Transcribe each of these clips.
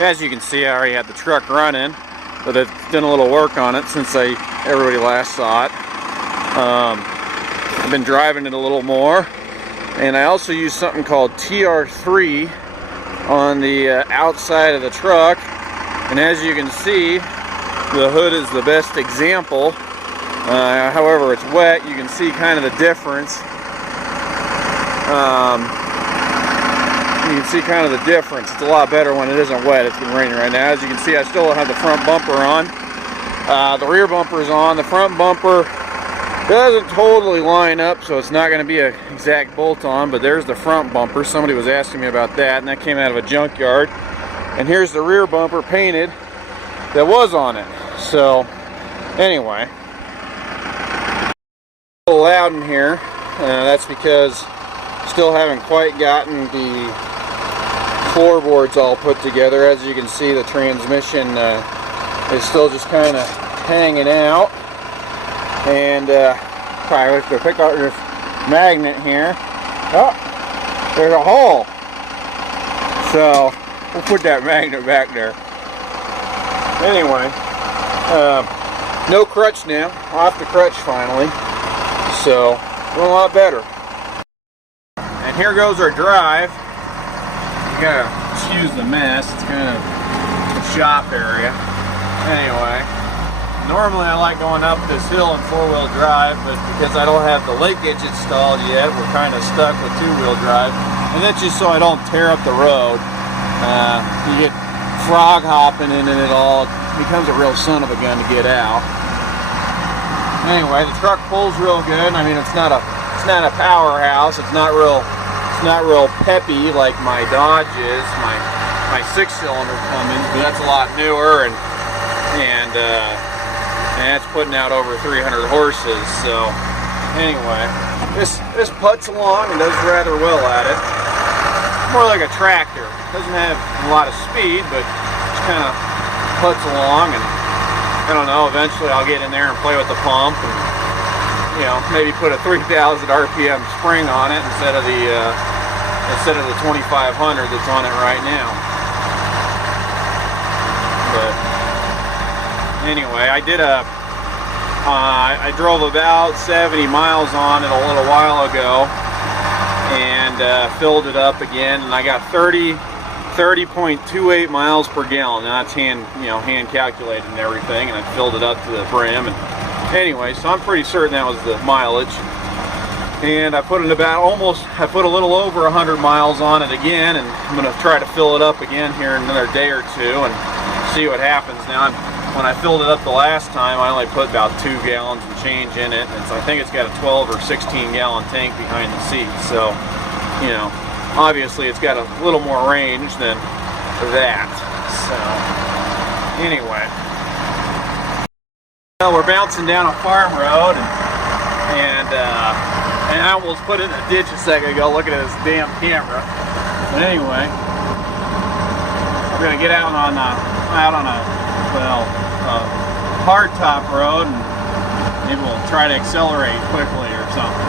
As you can see, I already had the truck running, but I've done a little work on it since everybody last saw it. I've been driving it a little more, and I also used something called TR3 on the outside of the truck, and as you can see, the hood is the best example. However, it's wet. You can see kind of the difference. You can see kind of the difference. It's a lot better when it isn't wet. It's been raining right now. As you can see, I still have the front bumper on. The rear bumper is on. The front bumper doesn't totally line up, so it's not going to be an exact bolt on, but there's the front bumper. Somebody was asking me about that, and that came out of a junkyard. And here's the rear bumper painted that was on it. So anyway, a little loud in here. That's because still haven't quite gotten the floorboards all put together. As you can see, the transmission is still just kind of hanging out. And probably have to pick out this magnet here. Oh, there's a hole. So we'll put that magnet back there. Anyway, no crutch now. Off the crutch finally. So doing a lot better. And here goes our drive. You gotta excuse the mess. It's kind of a shop area. Anyway, normally I like going up this hill in four-wheel drive, but because I don't have the linkage installed yet, we're kind of stuck with two-wheel drive. And that's just so I don't tear up the road. You get frog hopping in it all. It becomes a real son of a gun to get out. Anyway, the truck pulls real good. I mean, it's not a powerhouse. It's not real peppy like my Dodge is, my six-cylinder Cummins, but that's a lot newer, and that's putting out over 300 horses. So anyway, this putts along and does rather well at it. More like a tractor. Doesn't have a lot of speed, but just kind of putts along, and I don't know, eventually I'll get in there and play with the pump and, you know, maybe put a 3,000 RPM spring on it instead of the 2,500 that's on it right now. But anyway, I drove about 70 miles on it a little while ago, and filled it up again, and I got 30.28 miles per gallon. Now that's hand calculated and everything, and I filled it up to the brim. And anyway, so I'm pretty certain that was the mileage. And I put a little over 100 miles on it again, and I'm going to try to fill it up again here in another day or two and see what happens. Now, when I filled it up the last time, I only put about 2 gallons and change in it, and so I think it's got a 12 or 16 gallon tank behind the seat. So, you know, obviously it's got a little more range than that. So anyway, well, we're bouncing down a farm road, and I almost put it in a ditch a second ago looking at this damn camera. But anyway, we're gonna get out on a hard top road, and maybe we'll try to accelerate quickly or something.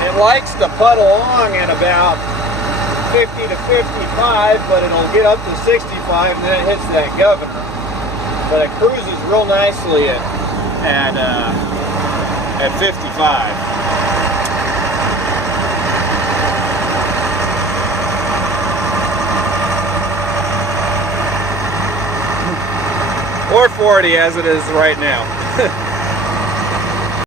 It likes to putt along at about 50 to 55, but it'll get up to 65 and then it hits that governor. But it cruises real nicely at 55. or 40 as it is right now.